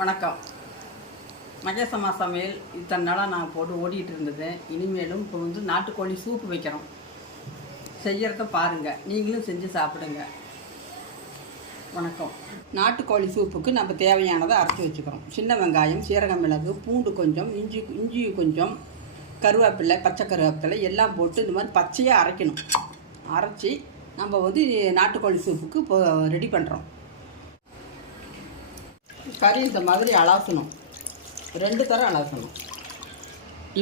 வணக்கம். மகேசம்மா சமையல் இத்தனை நாளாக நான் போட்டு ஓடிட்டு இருந்தது. இனிமேலும் இப்போ நாட்டுக்கோழி சூப்பு வைக்கிறோம். செய்யறத பாருங்கள், நீங்களும் செஞ்சு சாப்பிடுங்க. வணக்கம். நாட்டுக்கோழி சூப்புக்கு நம்ம தேவையானதை அரைச்சி வச்சுக்கிறோம். சின்ன வெங்காயம், சீரகம், மிளகு, பூண்டு கொஞ்சம், இஞ்சி கொஞ்சம், கருவேப்பிலை, பச்சை கருவேப்பிலை எல்லாம் போட்டு இந்த மாதிரி பச்சையாக அரைக்கணும். அரைச்சி நம்ம நாட்டுக்கோழி சூப்புக்கு இப்போ ரெடி பண்ணுறோம். கறி இந்த மாதிரி அலசணும், 2 தரம் அலசணும்.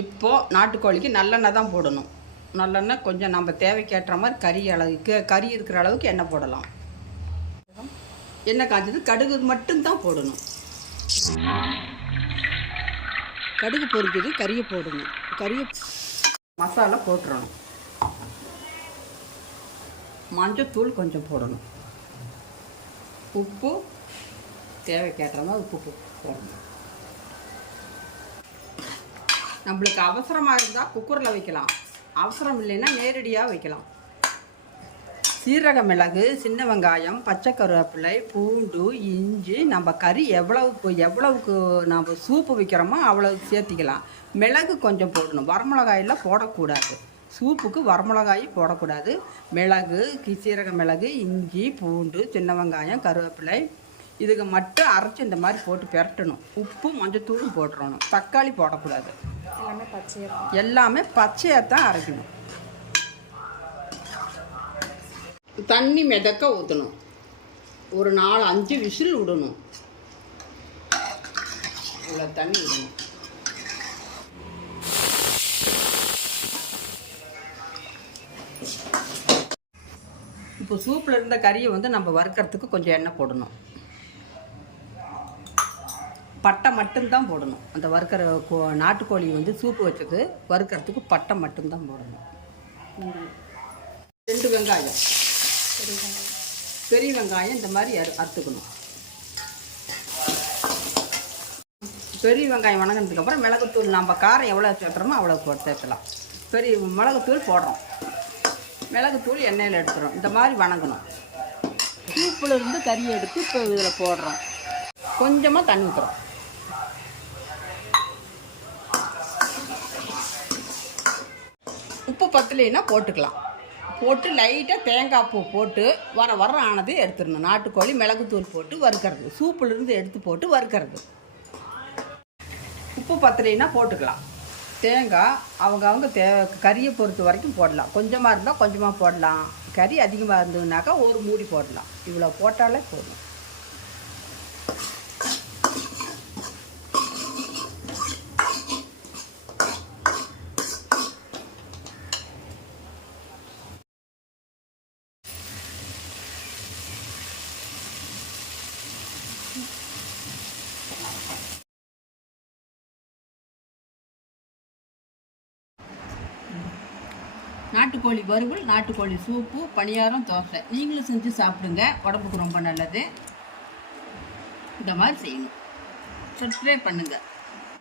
இப்போது நாட்டுக்கோழிக்கு நல்லெண்ணெய் தான் போடணும். நல்லெண்ணெய் கொஞ்சம் நம்ம தேவைக்கேற்ற மாதிரி கறி இருக்கிற அளவுக்கு எண்ணெய் போடலாம். எண்ணெய் காய்ச்சது கடுகு மட்டும்தான் போடணும். கடுகு பொரிச்சது கறியை போடணும். மசாலா போட்டுறணும். மஞ்சத்தூள் கொஞ்சம் போடணும். உப்பு தேவைக்கேற்ற மாதிரி உப்பு போடணும். நம்மளுக்கு அவசரமாக இருந்தால் குக்கரில் வைக்கலாம், அவசரம் இல்லைன்னா நேரடியாக வைக்கலாம். சீரக மிளகு, சின்ன வெங்காயம், பச்சை கருவேப்பிலை, பூண்டு, இஞ்சி, நம்ம கறி எவ்வளவுக்கு நம்ம சூப்பு வைக்கிறோமோ அவ்வளவு சேர்த்திக்கலாம். மிளகு கொஞ்சம் போடணும். வரமிளகாயெல்லாம் போடக்கூடாது. சூப்புக்கு வரமிளகாய் போடக்கூடாது. மிளகு, சீரக மிளகு, இஞ்சி, பூண்டு, சின்ன வெங்காயம், கருவேப்பிலை இதுக்கு மட்டும் அரைச்சி இந்த மாதிரி போட்டு பெரட்டணும். உப்பு மஞ்சத்தூளும் போட்டுறணும். தக்காளி போடக்கூடாது. எல்லாமே பச்சையாக தான் அரைக்கணும். தண்ணி மிதக்க ஊற்றணும். ஒரு 4-5 விசில் விடணும். இவ்வளோ தண்ணி விடணும். இப்போ சூப்பில் இருந்த கறியை நம்ம வறுக்கிறதுக்கு கொஞ்சம் எண்ணெய் போடணும். பட்டை மட்டும்தான் போடணும். அந்த வறுக்கிற நாட்டுக்கோழி சூப்பு வச்சது வறுக்கிறதுக்கு பட்டை மட்டும்தான் போடணும். 2 வெங்காயம், பெரிய வெங்காயம் இந்த மாதிரி அறுத்துக்கணும். பெரிய வெங்காயம் வணங்கினதுக்கப்புறம் மிளகுத்தூள் நம்ம காரம் எவ்வளோ சேர்த்துறோமோ அவ்வளோ போட்டு சேர்த்துலாம். பெரிய மிளகுத்தூள் போடுறோம். மிளகுத்தூள் எண்ணெயில் எடுத்துகிறோம். இந்த மாதிரி வணங்கணும். சூப்பில் இருந்து கறியை எடுத்து இப்போ இதில் போடுறோம். கொஞ்சமாக தண்ணி ஊற்றுறோம். உப்பு பத்தலைன்னா போட்டுக்கலாம். போட்டு லைட்டாக தேங்காய் பூ போட்டு வர ஆனது எடுத்துடணும். நாட்டுக்கோழி மிளகுத்தூள் போட்டு வறுக்கிறது. சூப்புலேருந்து எடுத்து போட்டு வறுக்கிறது. உப்பு பத்தலைன்னா போட்டுக்கலாம். தேங்காய் அவங்க கறியை பொறுத்த வரைக்கும் போடலாம். கொஞ்சமாக இருந்தால் கொஞ்சமாக போடலாம். கறி அதிகமாக இருந்ததுனாக்கா ஒரு மூடி போடலாம். இவ்வளோ போட்டாலே போதும். நாட்டுக்கோழி வறுவல், நாட்டுக்கோழி சூப்பு, பணியாரம், தோசை நீங்களும் செஞ்சு சாப்பிடுங்க. உடம்புக்கு ரொம்ப நல்லது. இந்த மாதிரி செய்யணும். சப்ஸ்கிரைப் பண்ணுங்கள்.